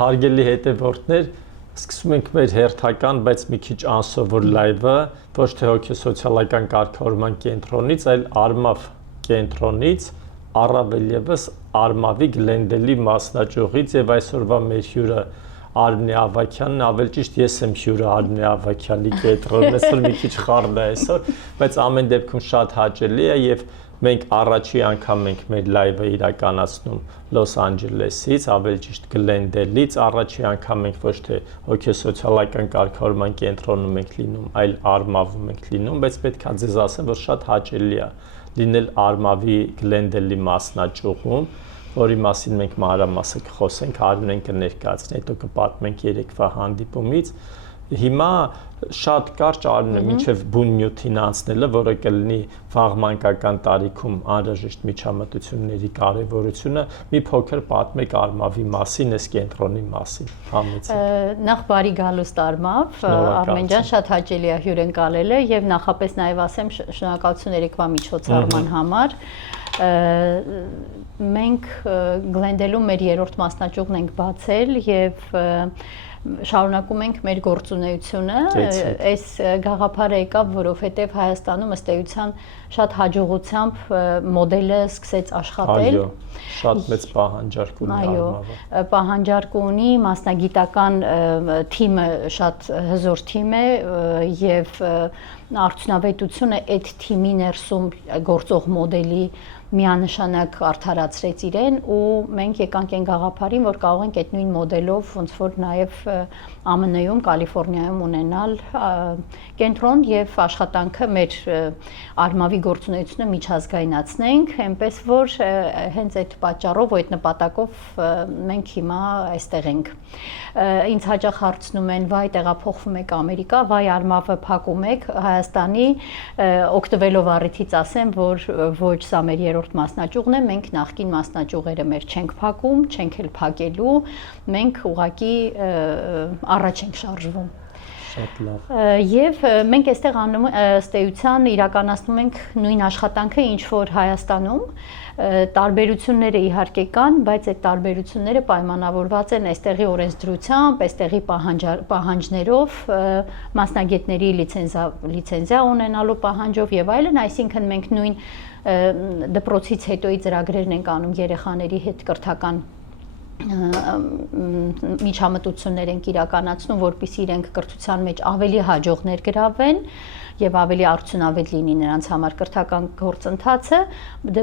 Հարգելի հետևորդներ, սկսում ենք մեր հերթական, բայց մի քիչ անսովոր լայվը, ոչ թե հոգեսոցիալական կարգավորման կենտրոնից, այլ Արմավ կենտրոնից, առավել ևս Արմավի Գլենդելի մասնաճյուղից եւ այսօրվա մեր հյուրը Արմինե Ավագյանն, ավելի ճիշտ ես եմ հյուրը Արմինե Ավագյանի կենտրոնում, այսօր մի քիչ խառն է այսօր, բայց ամեն դեպքում շատ հաճելի է եւ մենք առաջի անգամ ենք մեր լայվը իրականացնում Լոս Անջելեսից, ավելի ճիշտ Գլենդելից, առաջի անգամ ենք ոչ թե հոգեսոցիալական կարգավորման կենտրոնում ենք լինում, այլ Արմավում ենք լինում, բայց պետք է ձեզ ասեմ, որ շատ հաճելի է լինել Արմավի Գլենդելի մասնաճյուղում, որի մասին մենք մանրամասն կխոսենք, Արմինեն կներկայացնի, հետո կպատմենք երեկվա հանդիպումից։ Հիմա շատ կարճ Արմինե մինչև բուն նյութին անցնելը, որը կլինի վաղմանկական տարիքում անհրաժեշտ միջամտությունների կարևորությունը, մի փոքր պատմեք Արմավի մասին, այս կենտրոնի մասին։ Համեցեք։ Նախ բարի գալուստ Արմավ, Արմեն ջան, շատ հաճելի է հյուրընկալելը եւ նախապես նաեւ ասեմ շնորհակալություն երեկվա միջոցառման համար։ Մենք Գլենդելում մեր երրորդ մասնաճյուղն ենք բացել եւ շարունակում ենք մեր գործունեությունը, այս գաղափարը եկավ, որովհետև Հայաստանում ըստ էության շատ հաջողությամբ մոդելը սկսեց աշխատել։ Այո, շատ մեծ պահանջարկ ունի Արմավը։ Այո, պահանջարկ ունի, մասնագիտական թիմը շատ հզոր թիմ է եւ արդյունավետությունը այդ թիմի ներսում գործող մոդելի միանշանակ արդարացրեց իրեն ու մենք եկանք այն գաղափարին, որ կարող ենք այդ նույն մոդելով ոնց որ նաև ԱՄՆ-ում, Կալիֆոռնիայում ունենալ կենտրոն եւ աշխատանքը մեր Արմավի գործունեությունը միջազգայնացնենք, այնպես որ հենց այդ պատճառով ու այդ նպատակով մենք հիմա այստեղ ենք։ Ինձ հաճախ հարցնում են, վայ, տեղափոխվում եք Ամերիկա, վայ, Արմավը փակում եք Հայաստանի, օգտվելով առիթից ասեմ, որ ոչ սա մեր երրորդ մասնաճյուղն է, մենք նախկին մասնաճյուղերը մեր չենք փակում, չենք էլ փակելու, մենք ուղղակի առաջ ենք շարժվում։ Շատ լավ։ Եվ մենք այստեղ ըստ էության իրականացնում ենք նույն աշխատանքը, ինչ որ Հայաստանում, տարբերությունները իհարկե կան, բայց այդ տարբերությունները պայմանավորված են այստեղի օրենսդրությամբ, այստեղի պահանջներով, մասնագետների լիցենզիա ունենալու պահանջով եւ այլն, այսինքն մենք նույն դպրոցից հետոյի ծրագրերն ենք անում երեխաների հետ կրթական միջամտություններ ենք իրականացնում, որպեսզի իրենք կրթության մեջ ավելի հաջողներ գրավեն եւ ավելի արդյունավետ լինի նրանց համար կրթական գործընթացը,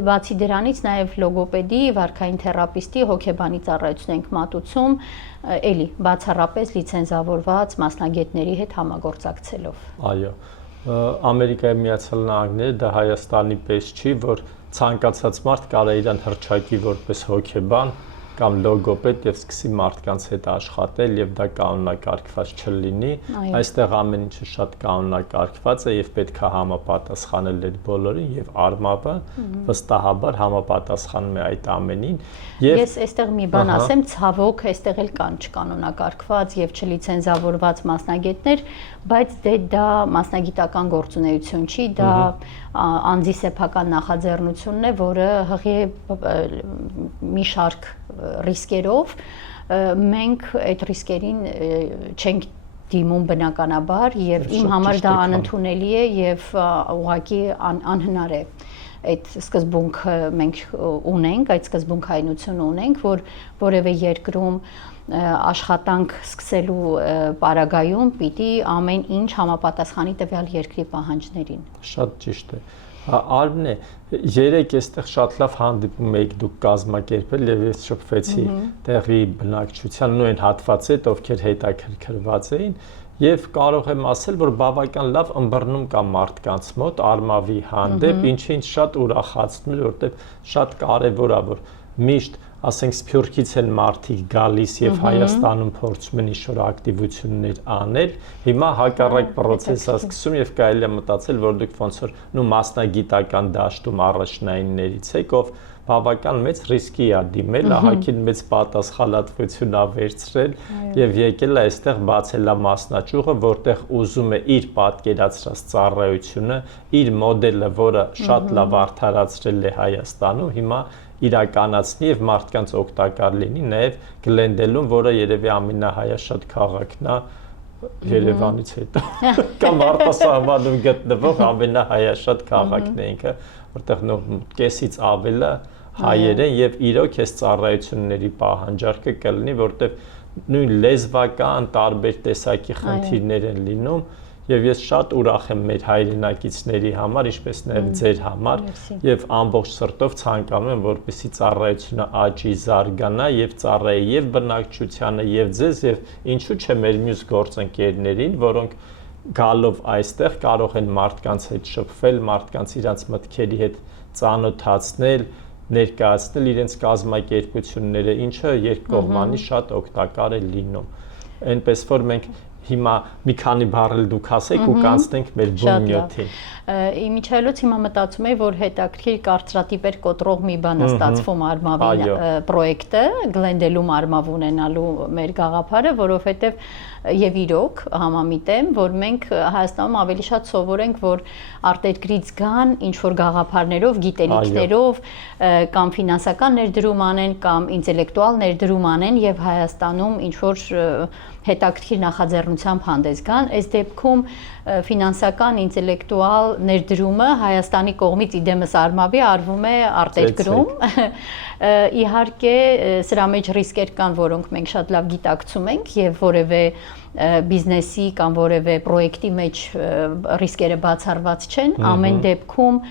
բացի դրանից նաեւ լոգոպեդի, վարքային թերապիստի, հոգեբանի ծառայություն ենք մատուցում, էլի բացառապես լիցենզավորված մասնագետների հետ համագործակցելով։ Այո, Ամերիկայի Միացյալ Նահանգները դա Հայաստանի պես չի, որ ցանկացած մարդ կարող է իրան հռչակի որպես հոգեբան կամ լոգոպեդ եւ սկսի մարդկանց հետ աշխատել եւ դա կանոնակարգված չլինի, այստեղ ամեն ինչը շատ կանոնակարգված է եւ պետք է համապատասխանել այդ բոլորին եւ Արմավը վստահաբար համապատասխանում է այդ ամենին եւ ես այստեղ մի բան ասեմ, ցավոք այստեղ էլ կան չկանոնակարգված եւ չլիցենզավորված մասնագետներ, բայց դա մասնագիտական գործունեություն չի, դա անձի սեփական նախաձեռնությունն է, որը հղի մի շարք ռիսկերով մենք այդ ռիսկերին չենք դիմում բնականաբար եւ իմ համար դա անընդունելի է եւ ուղղակի անհնար է այդ սկզբունքը մենք ունենք, այդ սկզբունքայնությունը ունենք, որ որևէ երկրում աշխատանք սկսելու պարագայում պիտի ամեն ինչ համապատասխանի տվյալ երկրի պահանջներին։ Շատ ճիշտ է։ Արմինե, երեք այստեղ շատ լավ հանդիպում եք դուք կազմակերպել եւ ես շփվեցի տեղի բնակչության նույն հատվածի հետ, ովքեր հետաքրքրված էին եւ կարող եմ ասել, որ բավական լավ ըմբռնում կա մարդկանց մոտ Արմավի հանդեպ, ինչը ինձ շատ ուրախացնում է, որովհետեւ շատ կարեւոր է, որ միշտ ասենք Սփյուռքից են մարդիկ գալիս եւ Հայաստանում փորձում են ինչ-որ ակտիվություններ անել, հիմա հակառակ process-ը սկսում եւ կարելի է մտածել, որ դուք ոնց որ նու մասնագիտական դաշտում առաջնայիններից եք, ով բավական մեծ ռիսկի է դիմել, ահագին մեծ պատասխանատվություն է վերցրել եւ եկել է այստեղ բացել է մասնաճյուղը, որտեղ ուզում է իր պատկերացրած ծառայությունը, իր մոդելը, որը շատ լավ արդարացրել է Հայաստանում, հիմա իրականացնի եւ մարդկանց օգտակար լինի, նաեւ Գլենդելում, որը երևի ամենահայաշատ քաղաքն է Երևանից հետո կամ արտասահմանում գտնվող ամենահայաշատ քաղաքն է ինքը, որտեղ կեսից ավելը հայեր են եւ իրոք այս ծառայությունների պահանջարկը կլինի, որտեղ նույն լեզվական տարբեր տեսակի խնդիրներ են լինում եւ ես շատ ուրախ եմ մեր հայրենակիցների համար, ինչպես նաեւ ձեր համար եւ ամբողջ սրտով ցանկանում եմ, որպեսզի ծառայությունը աճի, զարգանա եւ ծառայի եւ բնակչությանը եւ ձեզ եւ ինչու՞ չէ մեր մյուս գործընկերներին, որոնք գալով այստեղ կարող են մարդկանց հետ շփվել, մարդկանց իրանց մտքերի հետ ծանոթացնել, ներկայացնել իրենց կազմակերպությունները, ինչը երկկողմանի շատ օգտակար է լինում։ Այնպես որ մենք հիմա մի քանի բառ դուք ասեք ու կանցնենք մեր բունյոթին։ Իմիջայլոց հիմա մտածում եմ, որ հետաքրքիր կարծրատիպեր կոտրող մի բան է ստացվում Արմավի պրոյեկտը, Գլենդելում Արմավ ունենալու մեր գաղափարը, որովհետև եւ իրոք համամիտ եմ, որ մենք Հայաստանում ավելի շատ սովորենք, որ արտերկրից գան ինչ որ գաղափարներով, գիտելիքներով կամ ֆինանսական ներդրում անեն կամ ինտելեկտուալ ներդրում անեն եւ Հայաստանում ինչ որ հետաքրքիր նախաձեռնությամբ հանդես գան, այս դեպքում ֆինանսական ինտելեկտուալ ներդրումը Հայաստանի կողմից իդեմս Արմավի արվում է արտերկրում։ Իհարկե սրա մեջ ռիսկեր կան, որոնք մենք շատ լավ գիտակցում ենք եւ որևէ բիզնեսի կամ որևէ պրոյեկտի մեջ ռիսկերը բացառված չեն, ամեն դեպքում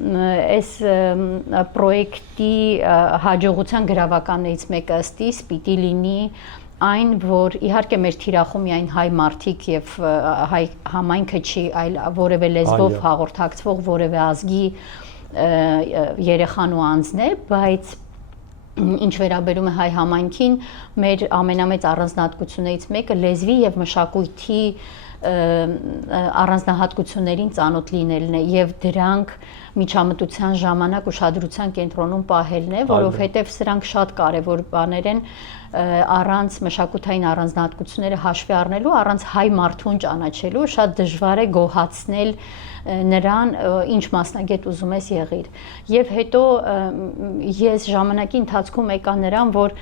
այս պրոյեկտի հաջողության գրավականներից մեկը ըստիս պիտի լինի այն, որ իհարկե մեր թիրախում միայն հայ մարդիկ եւ հայ համայնքը չի, այլ որևէ լեզվով հաղորդակցվող որևէ ազգի երեխան ու անձն է, բայց ինչ վերաբերում է հայ համայնքին, մեր ամենամեծ առանձնահատկություններից մեկը լեզվի եւ մշակույթի առանձնահատկություններին ծանոթ լինելն է եւ դրանք միջամտության ժամանակ ուշադրության կենտրոնում պահելն է, որովհետեւ սրանք շատ կարեւոր բաներ են առանց մշակութային առանձնահատկությունները հաշվի առնելու, առանց հայ մարդուն ճանաչելու, շատ դժվար է գոհացնել նրան, ինչ մասնագետ ուզում ես եղիր։ Եվ հետո ես ժամանակի ընթացքում եկա նրան, որ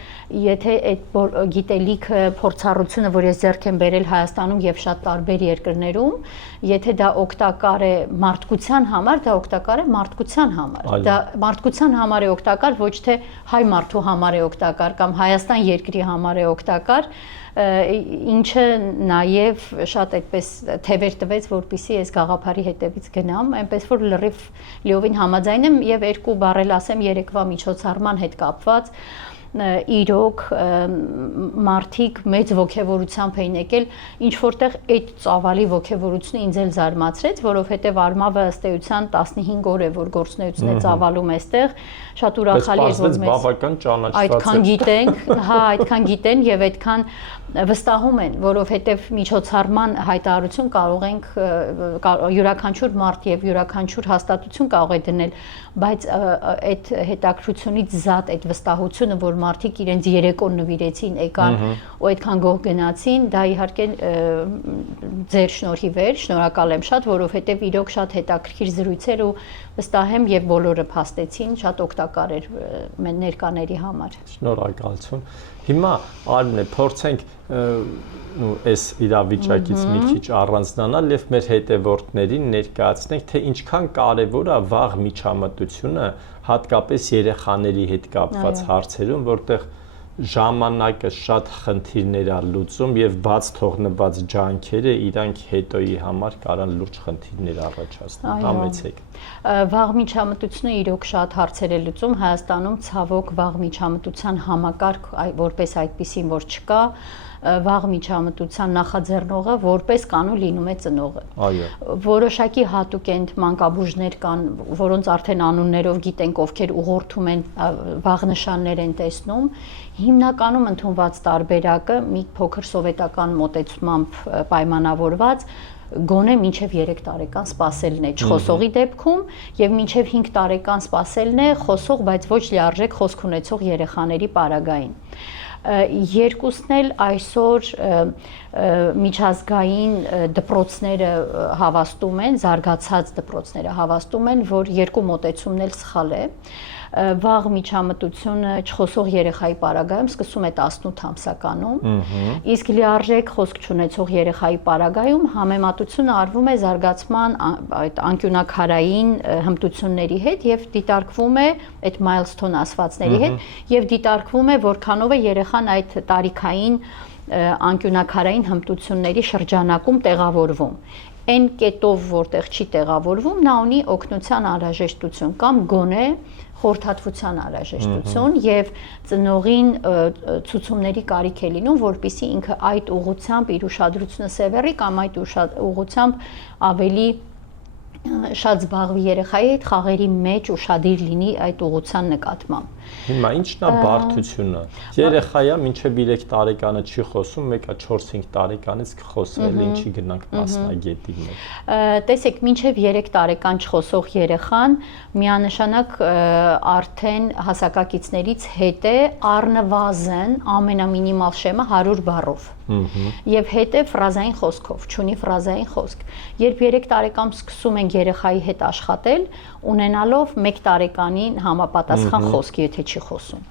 եթե այդ գիտելիքը, փորձառությունը, որ ես ձեռք եմ բերել Հայաստանում եւ շատ տարբեր երկրներում, եթե դա օգտակար է մարդկության համար, դա օգտակար է մարդկության համար։ Դա մարդկության համար է օգտակար, ոչ թե հայ մարդու համար է օգտակար կամ Հայաստան երկրի համար է օգտակար, ինչը նաև շատ այդպես թևեր տվեց, որպեսզի այս գաղափարի հետևից գնամ, այնպես որ լրիվ լիովին համաձայն եմ եւ երկու բառ էլ ասեմ երեկվա միջոցառման հետ կապված, իրոք մարդիկ մեծ ոգևորությամբ էին եկել, ինչ որտեղ այդ ծավալի ոգևորությունը ինձ էլ զարմացրեց, որովհետև Արմավը ըստ էության 15 օր է, որ գործունեություն է ծավալում այստեղ, շատ ուրախալի է, որ մեզ բավական ճանաչված այդքան գիտենք, հա, այդքան գիտեն եւ այդքան վստահում են, որովհետև միջոցառման հայտարարություն կարող ենք յուրաքանչյուր մարդ եւ յուրաքանչյուր հաստատություն կարող է դնել, բայց այդ հետաքրությունից զատ այդ վստահությունը, որ մարդիկ իրենց երեկոն նվիրեցին, եկան ու այդքան գոհ գնացին, դա իհարկե ձեր շնորհիվ էր, շնորհակալ եմ շատ, որովհետև իրոք շատ հետաքրքիր զրույցեր ու վստահ եմ եւ բոլորը փաստեցին, շատ օգտակար էր ներկաների համար։ Շնորհակալություն։ Հիմա Արմեն, փորձենք այս իրավիճակից մի քիչ առանձնանալ եւ մեր հետևորդներին ներկայացնենք, թե ինչքան կարեւոր է վաղ միջամտությունը, հատկապես երեխաների հետ կապված հարցերում, որտեղ ժամանակը շատ խնդիրներ է լուծում եւ բաց թողնված ջանքերը իրանք հետոյի համար կարան լուրջ խնդիրներ առաջացնեն։ Համեցեք։ Վաղ միջամտությունը իրոք շատ հարցեր է լուծում Հայաստանում, ցավոք վաղ միջամտության համակարգ որպես այդպիսին որ չկա, վաղ միջամտության նախաձեռնողը որպես կանոն լինում է ծնողը։ Այո։ Որոշակի հատուկ են մանկաբույժներ կան, որոնց արդեն անուններով գիտենք, ովքեր ուղղորդում են, վաղ նշաններ են տեսնում։ Հիմնականում ընդունված տարբերակը մի փոքր սովետական մոտեցումամբ պայմանավորված գոնե մինչև 3 տարեկան սպասելն է չխոսողի դեպքում եւ մինչև 5 տարեկան սպասելն է խոսող, բայց ոչ լիարժեք խոսք ունեցող երեխաների պարագային։ Երկուսն էլ այսօր միջազգային դպրոցները հավաստում են, զարգացած դպրոցները հավաստում են, որ երկու մոտեցումն էլ սխալ է։ Վաղ միջամտությունը չխոսող երեխայի պարագայում սկսում է 18 ամսականում, իսկ լիարժեք խոսք չունեցող երեխայի պարագայում համեմատությունը արվում է զարգացման այդ անկյունակարային հմտությունների հետ եւ դիտարկվում է այդ milestone ասվածների հետ եւ դիտարկվում է որքանով է երեխան այդ տարիքային անկյունակարային հմտությունների շրջանակում տեղավորվում։ Այն կետով, որտեղ չի տեղավորվում, նա ունի օգնության անհրաժեշտություն կամ գոնե խորհրդատվության անհրաժեշտություն եւ ծնողին ցուցումների կարիք է լինում, որպեսզի ինքը այդ ուղղությամբ իր ուշադրությունը սևեռի կամ այդ ուղղությամբ ավելի շատ զբաղվի երեխայի հետ խաղերի մեջ ուշադիր լինի այդ ուղղության նկատմամբ։ Հիմա ի՞նչն է բարդությունը։ Երեխայա մինչև 3 տարեկանը չի խոսում, մեկը 4-5 տարեկանից կխոսել, ինչի գնանք մասնագետի մեջ։ Տեսեք, մինչև 3 տարեկան չխոսող երեխան միանշանակ արդեն հասակակիցներից հետ է առնվազն ամենամինիմալ շեմը 100 բառով։ Եվ հետ է ֆրազային խոսքով, չունի ֆրազային խոսք։ Երբ 3 տարեկան սկսում ենք երեխայի հետ աշխատել, ունենալով 1 տարեկանին համապատասխան խոսք, եթե չի խոսում։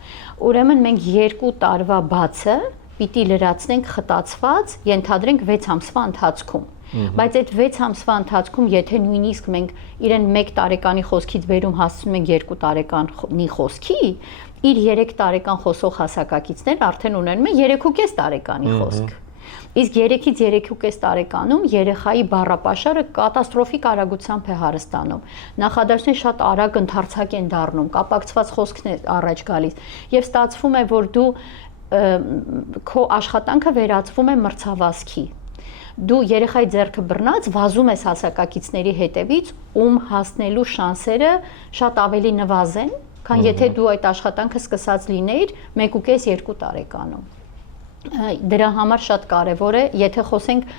Ուրեմն մենք 2 տարվա բացը պիտի լրացնենք խտացված, ենթադրենք 6 ամսվա ընթացքում։ Բայց այդ 6 ամսվա ընթացքում, եթե նույնիսկ մենք իրեն 1 տարեկանի խոսքից բերում հասցնում ենք 2 տարեկանի խոսքի, իր 3 տարեկան խոսող հասակակիցներ արդեն ունենում են 3.5 տարեկանի խոսք։ Իսկ 3-ից 3.5 տարեկանում երեխայի բառապաշարը կատաստրոֆիկ արագությամբ է հարստանում։ Նախադասությունները շատ արագ ընդարձակ են դառնում, կապակցված խոսքն է առաջ գալիս, եւ ստացվում է, որ դու քո աշխատանքը վերածվում է մրցավազքի։ Դու երեխայի ձեռքը բռնած վազում ես հասակակիցների հետևից, ում հասնելու շանսերը շատ ավելի նվազեն, քան եթե դու այդ աշխատանքը սկսած լինեիր 1.5-2 տարեկանում։ Դրա համար շատ կարևոր է, եթե խոսենք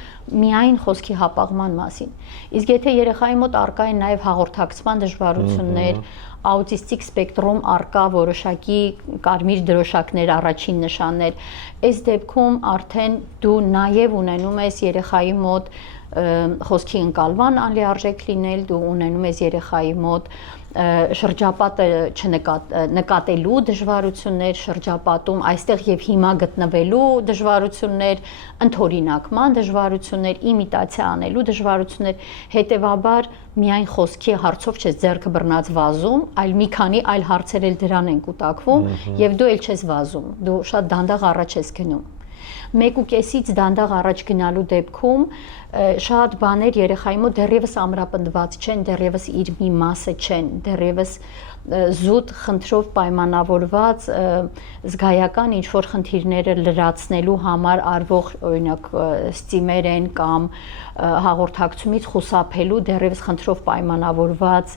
միայն խոսքի հապաղման մասին։ Իսկ եթե երեխայի մոտ առկա են նաև հաղորդակցման դժվարություններ, աուտիստիկ սպեկտրում առկա որոշակի կարմիր դրոշակներ, առաջին նշաններ, այս դեպքում արդեն դու նաև ունենում ես երեխայի մոտ խոսքի ընկալման անլիարժեք լինել, դու ունենում ես երեխայի մոտ շրջապատը նկատելու դժվարություններ, շրջապատում այստեղ եւ հիմա գտնվելու դժվարություններ, ընդօրինակման դժվարություններ, իմիտացիա անելու դժվարություններ, հետեւաբար միայն խոսքի հարցով չես ձեռքը բռնած վազում, այլ մի քանի այլ հարցեր էլ դրան են կուտակվում եւ դու էլ չես վազում, դու շատ դանդաղ առաջ ես գնում։ 1.5-ից դանդաղ առաջ գնալու դեպքում շատ բաներ երեխայի մոտ դեռևս ամրապնդված չեն, դեռևս իր մի մասը չեն, դեռևս զուտ խնդրով պայմանավորված զգայական ինչ-որ խնդիրները լրացնելու համար արվող օրինակ ստիմեր են կամ հաղորդակցումից խուսափելու դեռևս խնդրով պայմանավորված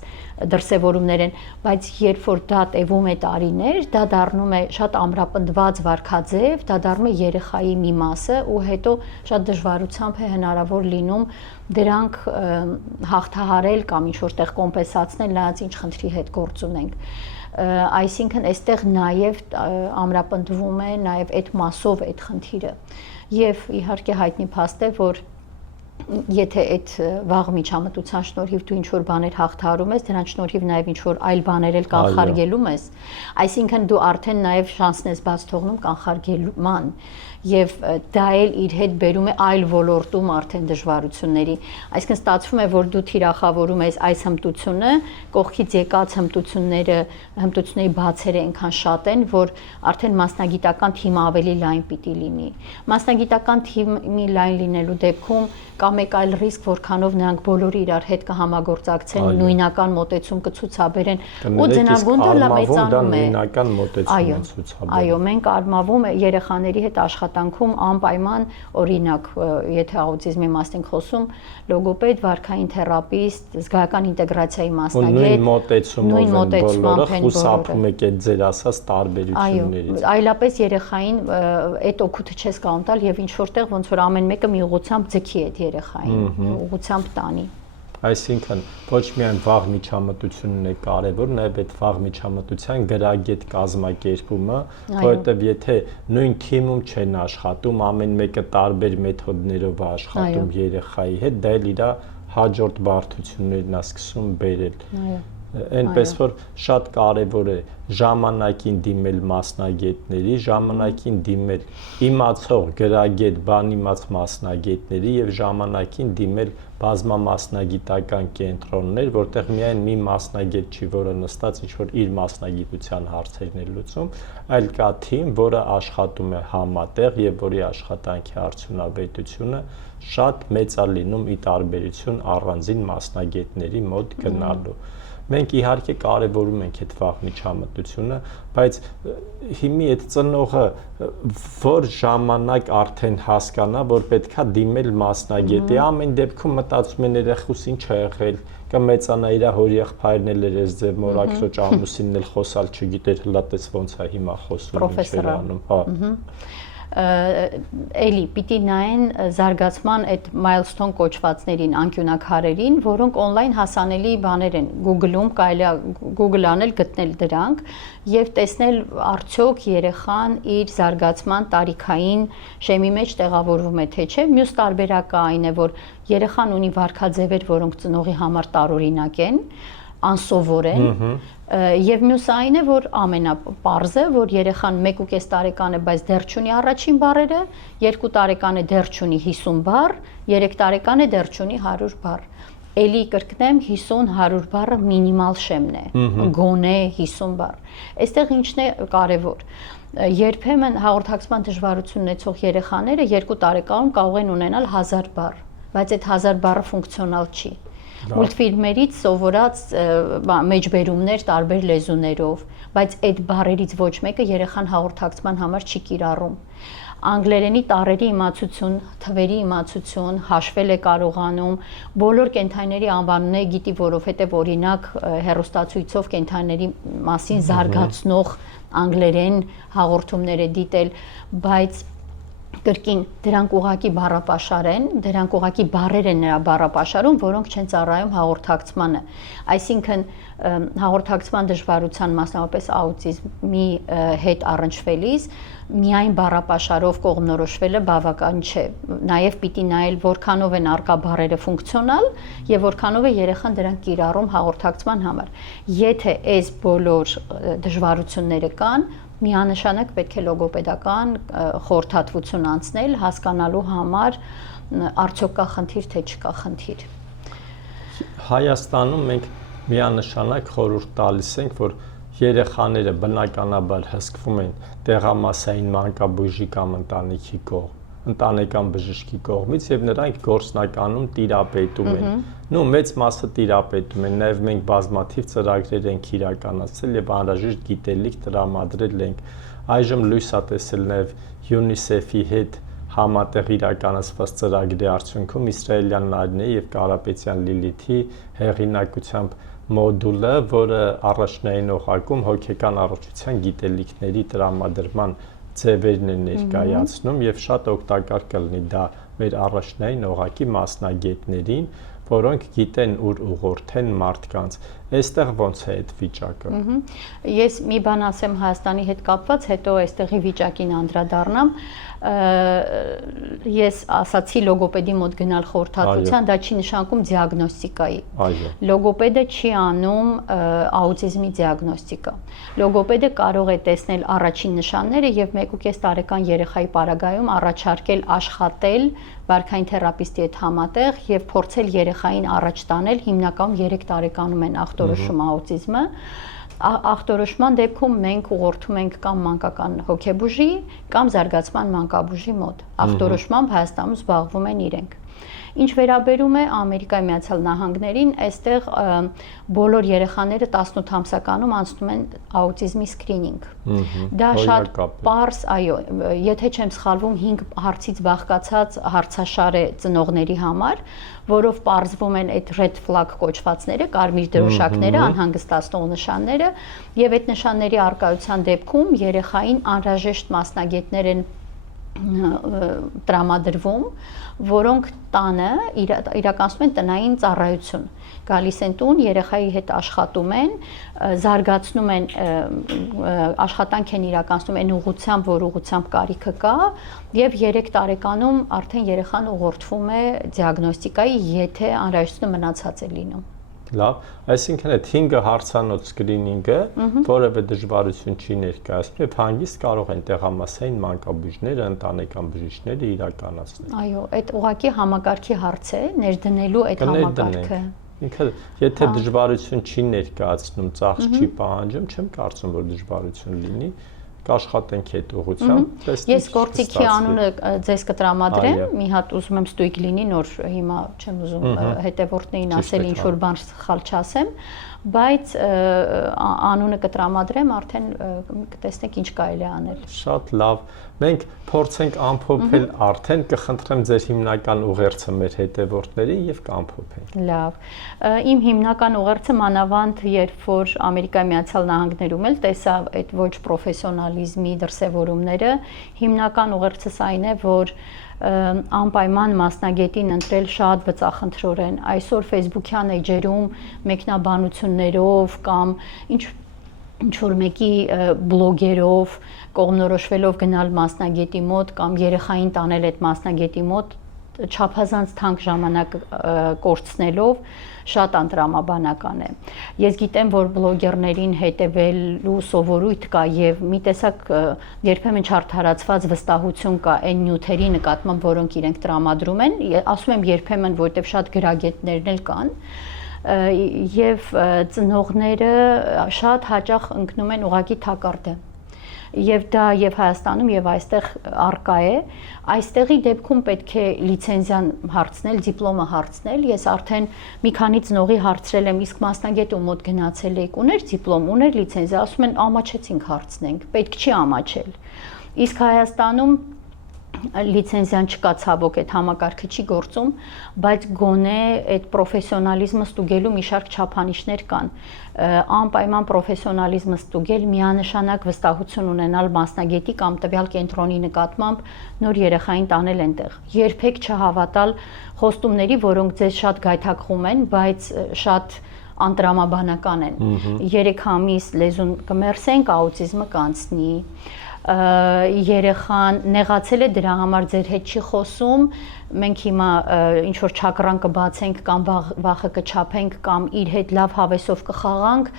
դրսևորումներ են, բայց երբ որ դա տևում է տարիներ, դա դառնում է շատ ամրապնդված վարքաձև, դա դառնում է երեխայի մի մասը ու հետո շատ դժվարությամբ է հնարավոր լինում դրանք հաղթահարել կամ ինչ-որ տեղ կոմպենսացնել նրանց ինչ խնդրի հետ գործ ունենք։ Այսինքն այստեղ նաև ամրապնդվում է նաև այդ մասով այդ խնդիրը։ Եվ իհարկե հայտնի փաստ է, որ եթե այդ վաղ միջամտության շնորհիվ դու ինչ-որ բաներ հաղթահարում ես, դրանց շնորհիվ նաև ինչ-որ այլ բաներ էլ կանխարգելում ես, այսինքն դու արդեն նաև շանսն ես բաց թողնում կանխարգելման եւ դա էլ իր հետ բերում է այլ ոլորտում արդեն դժվարությունների։ Այսինքն ստացվում է, որ դու թիրախավորում ես այս հմտությունը, կողքից եկած հմտությունների բացերը այնքան շատ են, որ արդեն մասնագիտական թիմը ավելի լայն պիտի լինի։ Մասնագիտական թիմի լայն լինելու դեպքում կա մեկ այլ ռիսկ, որքանով նրանք բոլորը իրար հետ կհամագործակցեն, նույնական մոտեցում կցուցաբերեն ու ձնագունդը մեծանում է։ Նույնական մոտեցում է ցուցաբերում։ Այո, մենք արմավում երեխաների հետ աշխատանքում անպայման օրինակ եթե աուտիզմի մասն ենք խոսում լոգոպեդ, վարքային թերապիստ, զգայական ինտեգրացիայի մասնագետ, նույն մոտեցումով են խուսափում եք այդ ձեր ասած տարբերություններից։ Այո, այլապես երեխային այդ օգուտը չես կարող տալ եւ ինչ որտեղ ոնց որ ամեն մեկը մի ուղղությամբ ձգի այդ երեխային, ուղղությամբ տանի։ Այսինքն ոչ միայն վաղ միջամտությունն է կարևոր, նաև այդ վաղ միջամտության գրագետ կազմակերպումը, որովհետև եթե նույն թիմում չեն աշխատում, ամեն մեկը տարբեր մեթոդներով է աշխատում երեխայի հետ, դա էլ իր հաջորդ բարդություններն է սկսում բերել։ Այնպես որ շատ կարևոր է ժամանակին դիմել մասնագետների, ժամանակին դիմել իմացող գրագետ բանիմաց մասնագետների եւ ժամանակին դիմել բազմամասնագիտական կենտրոններ, որտեղ միայն մի մասնագետ չի, որը նստած ինչ-որ իր մասնագիտության հարցերն է լուծում, այլ կա թիմ, որը աշխատում է համատեղ եւ որի աշխատանքի արդյունավետությունը շատ մեծ է լինում ի տարբերություն առանձին մասնագետների մոտ գնալու։ Մենք իհարկե կարևորում ենք այդ վաղ միջամտությունը, բայց հիմի այդ ծնողը որ ժամանակ արդեն հասկանա, որ պետքա դիմել մասնագետի, ամեն դեպքում մտածում են երեխուս ինչ ա եղել, կմեծանա իր հորեղբայրն էլ էր այս ձև մորաքրոջ ամուսինն էլ խոսալ չգիտեր, հլա տես ոնց է հիմա խոսում, ինչ էր անում, հա։ Էլի պիտի նայեն զարգացման այդ milestone կոչվածներին, անկյունակարերին, որոնք on-line հասանելի բաներ են, Google-ում կարելի է Google անել, գտնել դրանք եւ տեսնել արդյոք երեխան իր զարգացման տարիքային շեմի մեջ տեղավորվում է թե չէ։ Մյուս տարբերակը այն է, որ երեխան ունի վարքաձևեր, որոնք ծնողի համար տարօրինակ են, անսովոր են, եւ մյուս այն է, որ ամենապարզը, որ երեխան 1.5 տարեկան է, բայց դեռ չունի առաջին բառերը, 2 տարեկան է, դեռ չունի 50 բառ, 3 տարեկան է, դեռ չունի 100 բառ։ Էլի կրկնեմ 50-100 բառը մինիմալ շեմն է, գոնե 50 բառ։ Այստեղ ինչն է կարևոր։ Երբեմն հաղորդակցման դժվարություն ունեցող երեխաները 2 տարեկանում կարող են ունենալ 1000 բառ, բայց այդ 1000 բառը ֆունկցիոնալ չի։ Մուլտֆիլմերից սովորած մեջբերումներ տարբեր լեզուներով, բայց այդ բառերից ոչ մեկը երեխան հաղորդակցման համար չի կիրառում։ Անգլերենի տառերի իմացություն, թվերի իմացություն, հաշվել է կարողանում, բոլոր կենդանիների անվանունները գիտի, որովհետև օրինակ հեռուստացույցով կենդանիների մասին զարգացնող անգլերեն հաղորդումներ է դիտել, բայց կրկին դրանք ուղակի բառապաշար են, դրանք ուղակի բառեր են նրա բառապաշարում, որոնք չեն ծառայում հաղորդակցմանը։ Այսինքն հաղորդակցման դժվարության, մասնավորապես աուտիզմի հետ առնչվելիս միայն բառապաշարով կողմնորոշվելը բավական չէ։ Նաև պիտի նայել որքանով են առկա բառերը ֆունկցիոնալ եւ որքանով է երեխան դրանք կիրառում հաղորդակցման համար։ Եթե այս բոլոր դժվարությունները կան, միանշանակ պետք է լոգոպեդական խորհրդատվություն անցնել, հասկանալու համար արդյոք կա խնդիր, թե չկա խնդիր։ Հայաստանում մենք միանշանակ խորհուրդ տալիս ենք, որ երեխաները բնականաբար հսկվում են տեղամասային մանկաբույժի կամ ընտանիքի կողմ, ընտանեկան բժշկի կողմից եւ նրանք գործնականում տիրապետում են։ Նու մեծ մասը տիրապետում են, նաեւ մենք բազմաթիվ ծրագրեր ենք իրականացրել եւ անհրաժեշտ գիտելիք տրամադրել ենք։ Այժմ լույս է տեսել նաեւ UNICEF-ի հետ համատեղ իրականացված ծրագրի արդյունքում իսրայելյան Նարինե եւ Կարապետյան Լիլիթի հեղինակությամբ մոդուլը, որը առաջնային օղակում հոգեկան առողջության գիտելիքների տրամադրման ձևերն են ներկայացնում եւ շատ օգտակար կլինի դա մեր առաջնային օղակի մասնագետներին, որոնք գիտեն ուր ուղղորդեն մարդկանց։ Այստեղ ոնց է այդ վիճակը։ Ես մի բան ասեմ Հայաստանի հետ կապված, հետո այստեղի վիճակին անդրադառնամ։ Ես ասացի լոգոպեդի մոտ գնալ խորհրդատվության, դա չի նշանակում դիագնոստիկայի։ Լոգոպեդը չի անում աուտիզմի դիագնոստիկա։ Լոգոպեդը կարող է տեսնել առաջին նշանները եւ 1.5 տարեկան երեխայի պարագայում առաջարկել աշխատել վարքային թերապիստի հետ համատեղ եւ փորձել երեխային առաջ տանել, հիմնականում 3 տարեկանում են ախտորոշում աուտիզմը, ախտորոշման դեպքում մենք ուղղորդում ենք կամ մանկական հոգեբուժի կամ զարգացման մանկաբուժի մոտ։ Ախտորոշմամբ Հայաստանում զբաղվում են իրենք։ Ինչ վերաբերում է Ամերիկայի Միացյալ Նահանգներին, այստեղ բոլոր երեխաները 18 ամսականում անցնում են աուտիզմի սկրինինգ։ Դա շատ պարզ, այո, եթե չեմ սխալվում, 5 հարցից բաղկացած հարցաշար է ծնողների համար, որով պարզվում են այդ red flag կոչվածները, կարմիր դրոշակները, անհանգստացնող նշանները, եւ այդ նշանների առկայության դեպքում երեխային անհրաժեշտ մասնագետներ են տրամադրվում, որոնք տանը իրականացնում են տնային ծառայություն։ Գալիս են տուն, երեխայի հետ աշխատում են, զարգացնում են, աշխատանք են իրականացնում այն ուղղությամբ, որ ուղղությամբ կարիքը կա, եւ 3 տարեկանում արդեն երեխան ուղղորդվում է դիագնոստիկայի, եթե անհրաժեշտությունը մնացած է լինում։ Լավ, այսինքն այդ 5 հարցանոց սկրինինգը որևէ դժվարություն չի ներկայացնում եւ հանգիստ կարող են տեղամասային մանկաբույժները, ընտանեկան բժիշկները իրականացնել։ Այո, այդ ուղղակի համակարգի հարց է, ներդնելու այդ համակարգը։ Ինքը եթե դժվարություն չի ներկայացնում, ծախս չի պահանջում, չեմ կարծում, որ դժվարություն լինի։ Կաշխատենք այդ ուղղությամբ։ Ես գործիքի անունը ձեզ կտրամադրեմ, մի հատ ուզում եմ ստույգ լինի, նոր հիմա չեմ ուզում հետևորդներին ասել ինչ որ բան սխալ չասեմ, բայց անունը կտրամադրեմ, արդեն կտեսնեք ինչ կարելի է անել։ Շատ լավ։ Մենք փորձենք ամփոփել արդեն, կխնդրեմ ձեր հիմնական ուղերձը մեր հետևորդներին եւ կամփոփենք։ Լավ։ Իմ հիմնական ուղերձը մանավանդ երբ որ Ամերիկայի Միացյալ Նահանգներում էլ տեսա այդ ոչ պրոֆեսիոնալիզմի դրսևորումները, հիմնական ուղերձս այն է, որ անպայման մասնագետին ընտրել շատ վծախնդրորեն։ Այսօր Facebook-յան էջերում մեկնաբանություններով կամ ինչ որ մեկի բլոգերով կողմնորոշվելով գնալ մասնագետի մոտ կամ երեխային տանել այդ մասնագետի մոտ չափազանց թանկ ժամանակ կորցնելով շատ անտրամաբանական է։ Ես գիտեմ, որ բլոգերներին հետևելու սովորույթ կա եւ մի տեսակ երբեմն չարդարացված վստահություն կա այն նյութերի նկատմամբ, որոնք իրենք տրամադրում են, ասում եմ երբեմն, որտեվ շատ գրագետներն էլ կան, եւ ծնողները շատ հաճախ ընկնում են ուղղակի թակարդը։ Եվ դա եւ Հայաստանում եւ այստեղ արկա է, այստեղի դեպքում պետք է լիցենզիան հարցնել, դիպլոմը հարցնել, ես արդեն մի քանի ծնողի հարցրել եմ, իսկ մասնագետը մոտ գնացել եք, ուներ դիպլոմ, ուներ լիցենզիա, ասում են ամաչեցինք հարցնենք, պետք չի ամաչել։ Իսկ Հայաստանում լիցենզիան չկա, ցավոք, այդ համակարգը չի գործում, բայց գոնե այդ պրոֆեսիոնալիզմը ստուգելու մի շարք չափանիշներ կան։ Անպայման պրոֆեսիոնալիզմը ստուգել, միանշանակ վստահություն ունենալ մասնագետի կամ տվյալ կենտրոնի նկատմամբ, նոր երեխային տանել այնտեղ։ Երբեք չհավատալ խոստումների, որոնք ձեզ շատ գայթակղում են, բայց շատ անտրամաբանական են։ 3 ամիս լեզուն կմերսենք, աուտիզմը կանցնի։ Երեխան նեղացել է, դրա համար ձեր հետ չի խոսում, մենք հիմա ինչ որ չակրան կբացենք կամ վախը կչափենք կամ իր հետ լավ հավեսով կխաղանք,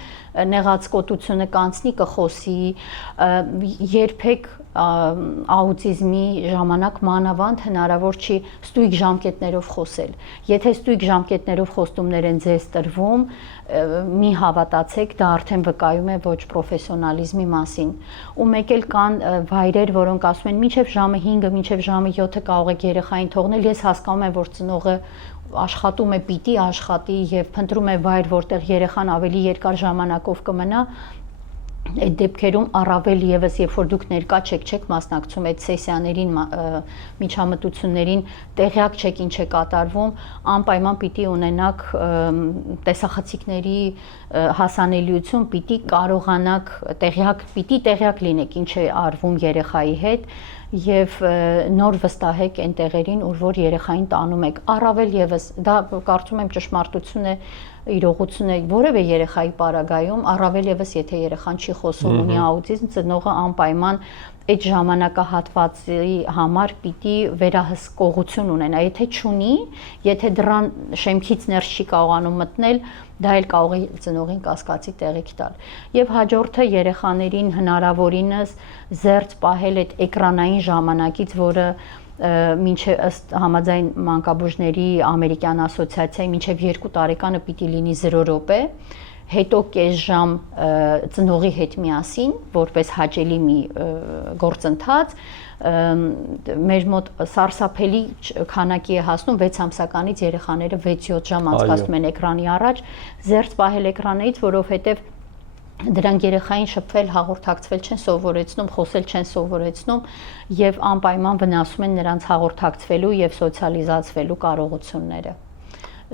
նեղացկոտությունը կանցնի, կխոսի, երբեք աուտիզմի ժամանակ մանավանդ հնարավոր չի ստույգ ժամկետներով խոսել։ Եթե ստույգ ժամկետներով խոստումներ են ձեզ տրվում, մի հավատացեք, դա արդեն վկայում է ոչ պրոֆեսիոնալիզմի մասին։ Ու մեկ էլ կան վայրեր, որոնք ասում են մինչև ժամը 5-ը, մինչև ժամը 7-ը կարող եք երեխային թողնել, ես հասկանում եմ, որ ծնողը աշխատում է, պիտի աշխատի եւ փնտրում է վայր, որտեղ երեխան ավելի երկար ժամանակով կմնա, այդ դեպքերում առավել եւս երբ որ դուք ներկա չեք մասնակցում այդ սեսիաներին, միջամտություններին, տեղյակ չեք ինչ է կատարվում, անպայման պիտի ունենաք տեսախցիկների հասանելիություն, պիտի կարողանաք տեղյակ լինեք ինչ է արվում երեխայի հետ եւ նոր վստահեք այն տեղերին, ուր որ երեխային տանում եք։ Առավել եւս դա կարծում եմ ճշմարտություն է, իրողություն է որևէ երեխայի պարագայում, առավել եւս եթե երեխան չի խոսում, ունի աուտիզմ, ծնողը անպայման այդ ժամանակահատվածի համար պիտի վերահսկողություն ունենա։ Եթե չունի, եթե դրան շեմքից ներս չի կարողանում մտնել, դա էլ կարող է ծնողին կասկածի տեղիք տալ։ Եվ հաջորդը երեխաներին հնարավորինս զերծ պահել այդ էկրանային ժամանակից, որը մինչև ըստ համաձայն մանկաբույժների ամերիկյան ասոցիացիայի մինչև 2 տարեկանը պիտի լինի 0 րոպե, հետո կես ժամ ծնողի հետ միասին, որպես հաճելի մի գործընթաց, մեր մոտ սարսափելի քանակի է հասնում 6 ամսականից երեխաները 6-7 ժամ անցկացնում են էկրանի առաջ, զերծ պահել էկրանից, որովհետև դրանք երեխային շփվել, հաղորդակցվել չեն սովորեցնում, խոսել չեն սովորեցնում եւ անպայման վնասում են նրանց հաղորդակցվելու եւ սոցիալիզացվելու կարողությունները։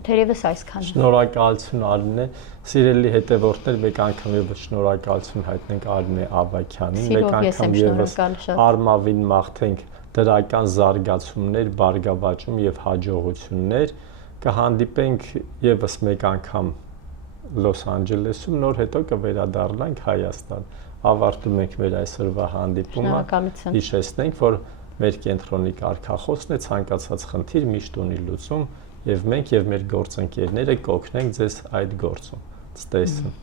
Թերևս այսքան։ Շնորհակալություն Արինե, սիրելի հետևորդներ, մեկ անգամ եւս շնորհակալություն հայտնենք Արինե Ավագյանին, մեկ անգամ եւս Արմավին մաղթենք դրական զարգացումներ, բարգավաճում եւ հաջողություններ, կհանդիպենք եւս մեկ անգամ Լոս Անջելեսում, նոր հետո կվերադառնանք Հայաստան։ Ավարտում ենք մեր այսօրվա հանդիպումը։ Հիշեցնենք, որ մեր կենտրոնի կարգախոսն է ցանկացած խնդիր միշտ ունի լուծում, եւ մենք եւ մեր գործընկերները կօգնենք ձեզ այդ գործում։ Ցտեսություն։